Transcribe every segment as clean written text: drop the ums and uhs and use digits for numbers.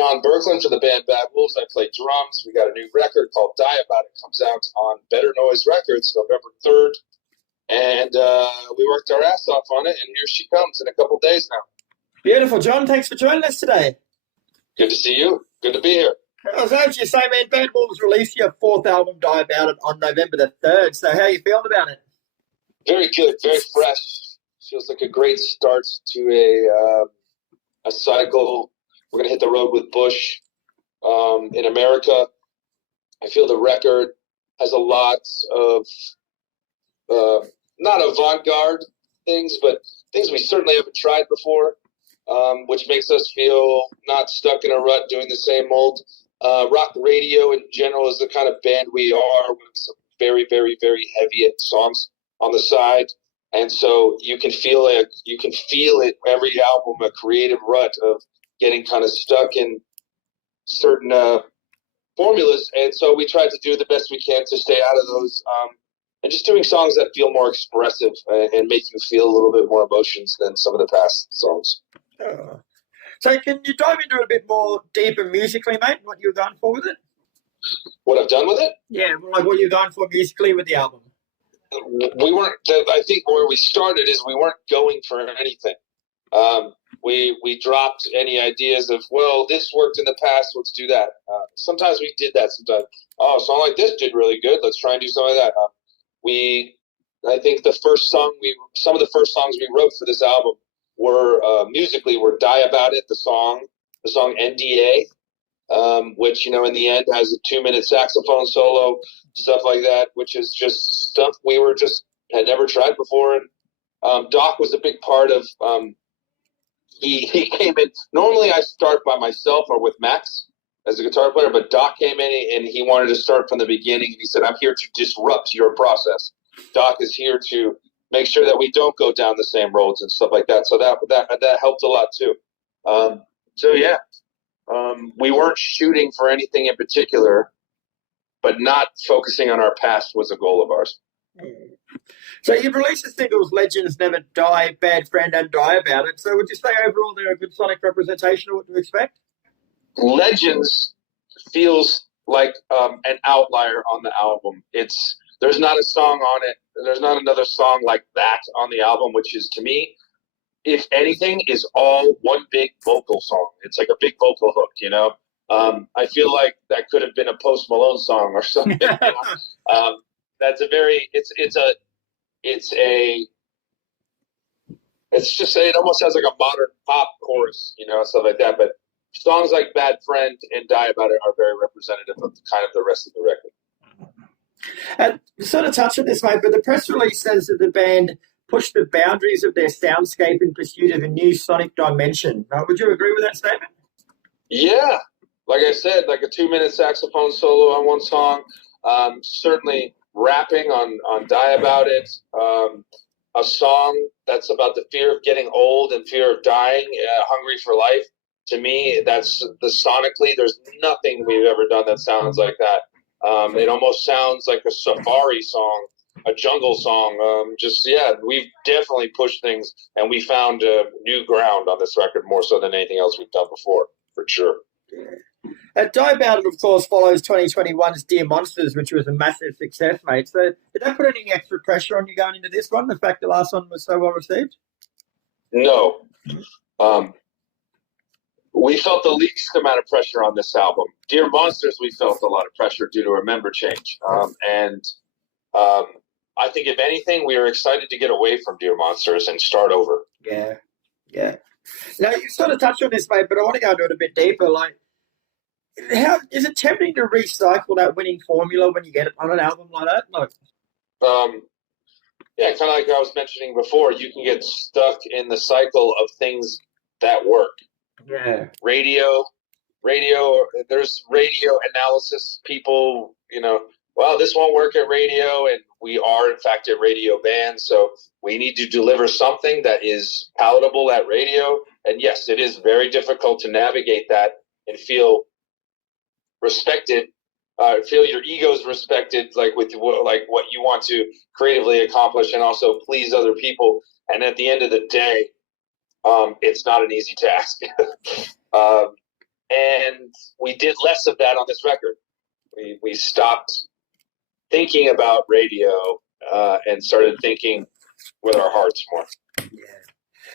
John Boecklin for the band Bad Wolves. I play drums. We got a new record called Die About It. Comes out on Better Noise Records November 3rd. And we worked our ass off on it, and here she comes in a couple days now. Beautiful, John. Thanks for joining us today. Good to see you. Good to be here. I was going to say, man, Bad Wolves released your fourth album, Die About It, on November the 3rd. So how are you feeling about it? Very good. Very fresh. Feels like a great start to a cycle. We're going to hit the road with Bush in America. I feel the record has a lot of not avant-garde things, but things we certainly haven't tried before, which makes us feel not stuck in a rut doing the same old. Rock radio in general is the kind of band we are, with some very, very, very heavy songs on the side. And so you can feel it every album, a creative rut of getting kind of stuck in certain formulas. And so we tried to do the best we can to stay out of those, and just doing songs that feel more expressive and make you feel a little bit more emotions than some of the past songs. So can you dive into it a bit more deeper musically, mate, what you're going for with it? What I've done with it? Yeah, like what you're going for musically with the album. We weren't. I think where we started is we weren't going for anything. We dropped any ideas of, well, this worked in the past, let's do that. Sometimes we did that. Sometimes, oh, a song like this did really good, let's try and do something like that. I think some of the first songs we wrote for this album were musically were Die About It, the song NDA, which, you know, in the end has a 2-minute saxophone solo, stuff like that, which is just stuff we had never tried before. And Doc was a big part of, he came in. Normally I start by myself or with Max as a guitar player, but Doc came in and he wanted to start from the beginning. And he said, I'm here to disrupt your process. Doc is here to make sure that we don't go down the same roads and stuff like that. So that helped a lot too. We weren't shooting for anything in particular, but not focusing on our past was a goal of ours. So you've released the singles Legends, Never Die, Bad Friend, and Die About It. So would you say overall they're a good sonic representation of what to expect? Legends feels like an outlier on the album. There's not a song on it. There's not another song like that on the album, which is, to me, if anything, is all one big vocal song. It's like a big vocal hook, you know? I feel like that could have been a Post Malone song or something. You know? That's a very, it almost has like a modern pop chorus, you know, stuff like that. But songs like Bad Friend and Die About It are very representative of kind of the rest of the record. And you sort of touched on this, mate, but the press release says that the band pushed the boundaries of their soundscape in pursuit of a new sonic dimension. Would you agree with that statement? Yeah. Like I said, like a 2-minute saxophone solo on one song. Certainly rapping on Die About It. A song that's about the fear of getting old and fear of dying, Hungry for Life. To me, that's sonically, there's nothing we've ever done that sounds like that. It almost sounds like a safari song, a jungle song. We've definitely pushed things, and we found new ground on this record more so than anything else we've done before, for sure. Die About It, of course, follows 2021's Dear Monsters, which was a massive success, mate. So did that put any extra pressure on you going into this one, the fact the last one was so well received? No. We felt the least amount of pressure on this album. Dear Monsters, we felt a lot of pressure due to a member change. I think, if anything, we are excited to get away from Dear Monsters and start over. Yeah. Now, you sort of touched on this, mate, but I want to go into it a bit deeper. Like, how is it tempting to recycle that winning formula when you get it on an album like that? Like, kind of like I was mentioning before, you can get stuck in the cycle of things that work. Yeah. Radio, there's radio analysis people, you know, well, this won't work at radio, and we are, in fact, a radio band, so we need to deliver something that is palatable at radio. And yes, it is very difficult to navigate that and feel respected, feel your ego's respected, like with like what you want to creatively accomplish, and also please other people. And at the end of the day, it's not an easy task. And we did less of that on this record. We stopped thinking about radio and started thinking with our hearts more. Yeah.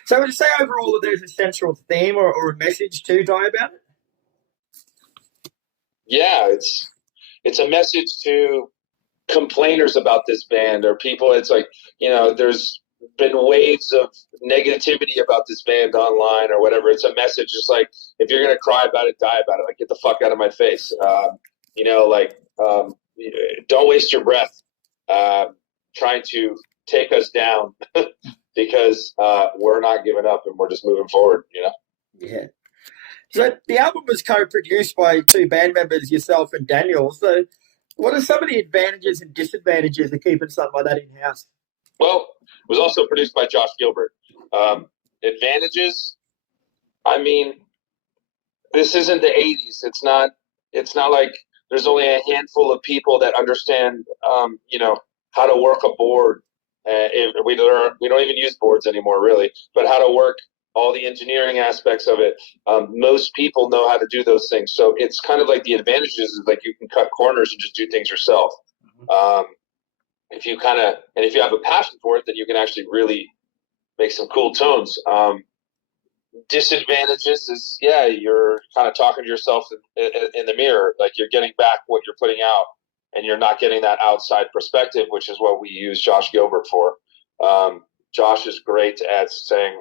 So would you say overall that there's a central theme or a message to Die About It? Yeah, it's a message to complainers about this band or people. It's like, there's been waves of negativity about this band online or whatever. It's a message just like, if you're going to cry about it, die about it. Like, get the fuck out of my face. Don't waste your breath trying to take us down because we're not giving up and we're just moving forward, Yeah. So the album was co-produced by two band members, yourself and Daniel. So what are some of the advantages and disadvantages of keeping something like that in-house? Well, it was also produced by Josh Gilbert. Advantages, I mean, this isn't the 80s. It's not like there's only a handful of people that understand, how to work a board. We don't even use boards anymore, really, but how to work all the engineering aspects of it. Most people know how to do those things. So it's kind of like the advantages is like you can cut corners and just do things yourself. If you have a passion for it, then you can actually really make some cool tones. Disadvantages is, you're kind of talking to yourself in the mirror, like you're getting back what you're putting out, and you're not getting that outside perspective, which is what we use Josh Gilbert for. Josh is great at saying,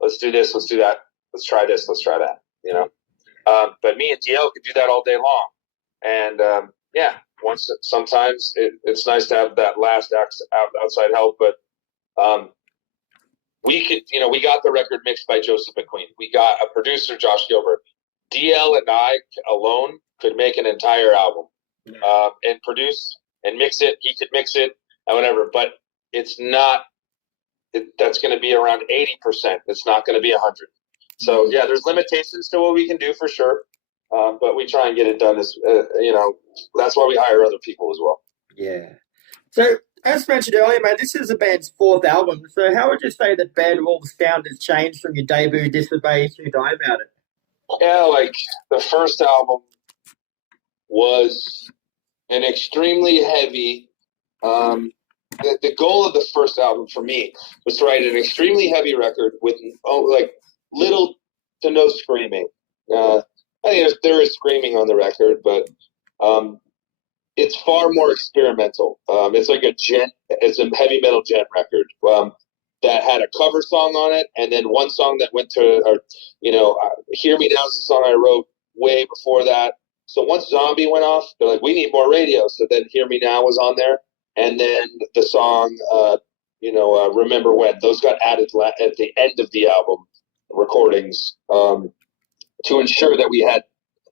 let's do this, let's do that, let's try this, let's try that, But me and DL could do that all day long. And, sometimes it's nice to have that last outside help, but we got the record mixed by Joseph McQueen. We got a producer, Josh Gilbert. DL and I alone could make an entire album and produce and mix it. He could mix it and whatever, but it's not. That's going to be around 80%. It's not going to be 100. So there's limitations to what we can do for sure, but we try and get it done. As that's why we hire other people as well. Yeah. So as mentioned earlier, man, this is the band's fourth album. So how would you say that Bad Wolves sound has changed from your debut Disobey to Die About It? Yeah, like the first album was an extremely heavy. The goal of the first album for me was to write an extremely heavy record with little to no screaming. I think there is screaming on the record, but it's far more experimental. It's like it's a heavy metal gent record that had a cover song on it, and then one song that went to, Hear Me Now is a song I wrote way before that. So once Zombie went off, they're like, we need more radio. So then Hear Me Now was on there. And then the song, Remember When. Those got added at the end of the album recordings to ensure that we had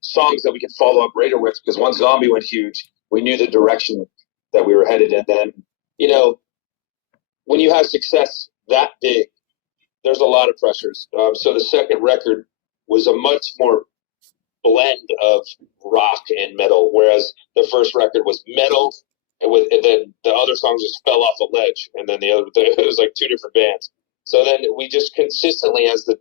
songs that we could follow up later with. Because once Zombie went huge, we knew the direction that we were headed. And then, when you have success that big, there's a lot of pressures. So the second record was a much more blend of rock and metal, whereas the first record was metal. And then the other songs just fell off a ledge, and then it was like two different bands. So then we just consistently, as the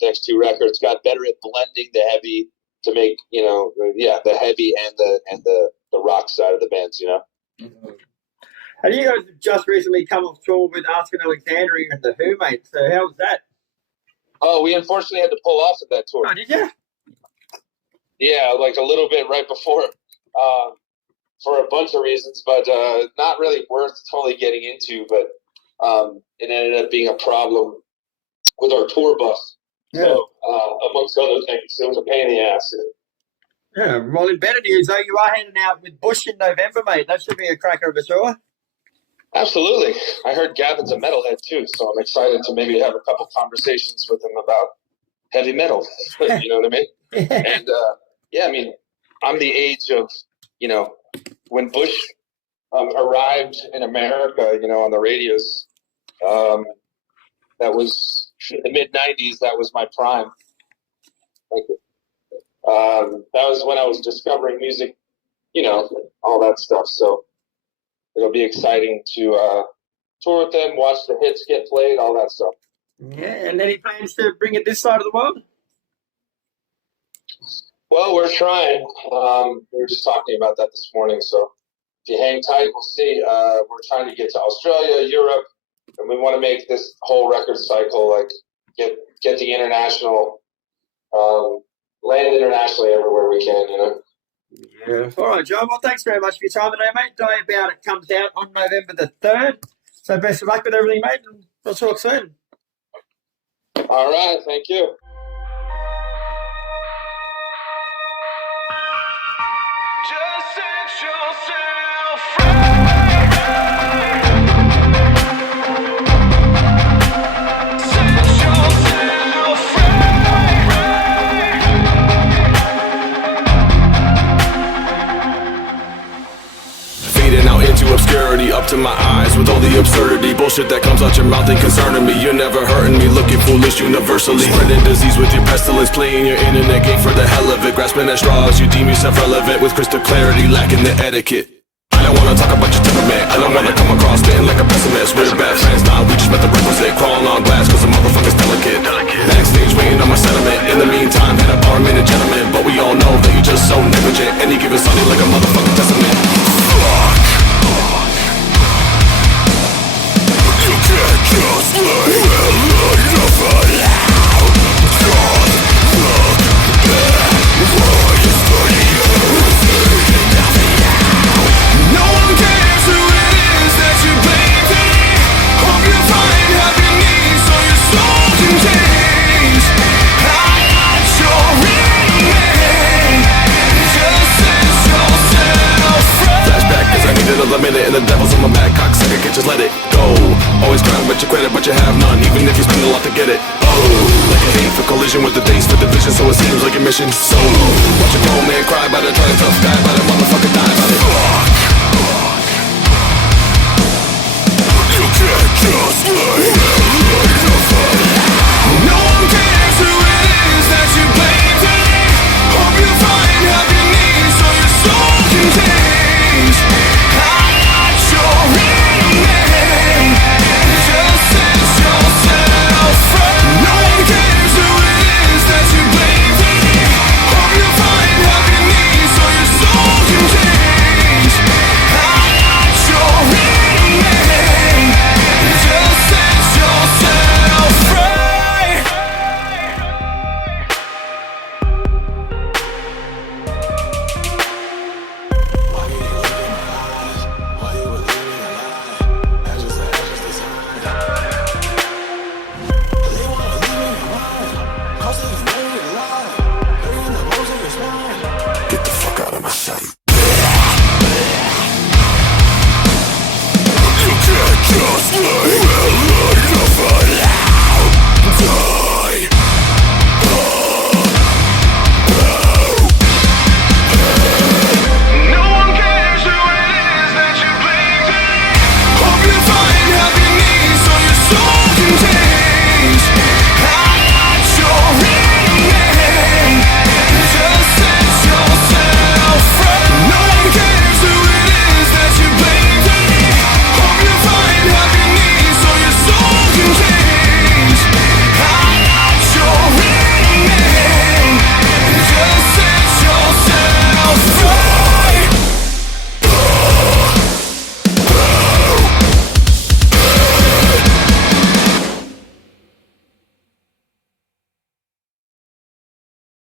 next two records, got better at blending the heavy to make the heavy and the rock side of the bands. Mm-hmm. And you guys have just recently come off tour with Asking Alexandria and the Who, mate. So how was that? Oh, we unfortunately had to pull off of that tour. Oh, did you? Yeah, like a little bit right before. For a bunch of reasons, but not really worth totally getting into. But it ended up being a problem with our tour bus. Yeah. So, amongst other things, it was a pain in the ass. Yeah, well, in better news, though, you are heading out with Bush in November, mate. That should be a cracker of a tour. Absolutely. I heard Gavin's a metalhead, too, so I'm excited to maybe have a couple conversations with him about heavy metal. You know what I mean? And, I mean, I'm the age of, when Bush arrived in America, on the radios, that was in the mid-'90s. That was my prime. That was when I was discovering music, all that stuff. So it'll be exciting to tour with them, watch the hits get played, all that stuff. Yeah, and any plans to bring it this side of the world? Well, we're trying. We were just talking about that this morning. So if you hang tight, we'll see. We're trying to get to Australia, Europe, and we want to make this whole record cycle like get the international, land internationally everywhere we can. You know. Yeah. All right, John. Well, thanks very much for your time today, mate. Day About It comes out on November the 3rd. So best of luck with everything, mate, and we'll talk soon. All right. Thank you. Just set yourself free. Set yourself free. Fading out into obscurity, up to my eyes with all the absurdity. Bullshit that comes out your mouth ain't concerning me. You're never hurting me, looking foolish universally. Spreading disease with your pestilence, playing your internet game for the hell of it. Grasping at straws, you deem yourself relevant with crystal clarity, lacking the etiquette. I don't wanna talk about your temperament, I don't wanna come across spitting like a pessimist. We're bad friends, nah, we just met the requisite. Crawling on glass cause the motherfucker's delicate. Backstage waiting on my sentiment. In the meantime, head up our minute gentlemen. But we all know that you're just so negligent. Any given Sunday like a motherfucking testament. Fuck. You can't just lay enough aloud. God, look back. Why you study everything nothing now? No one cares who it is that you blame today. Hope you find happiness so your soul can change. I'm not your enemy. Just set yourself free. Flashback cause I need another minute and the devil's on my back. Cocksucker can't just let it go. Always crying but you credit but you have none. Even if you spend a lot to get it. Oh, like a hate for collision with the days for division. So it seems like a mission. So watch a grown man cry by the trying tough guy by the motherfucker die by it.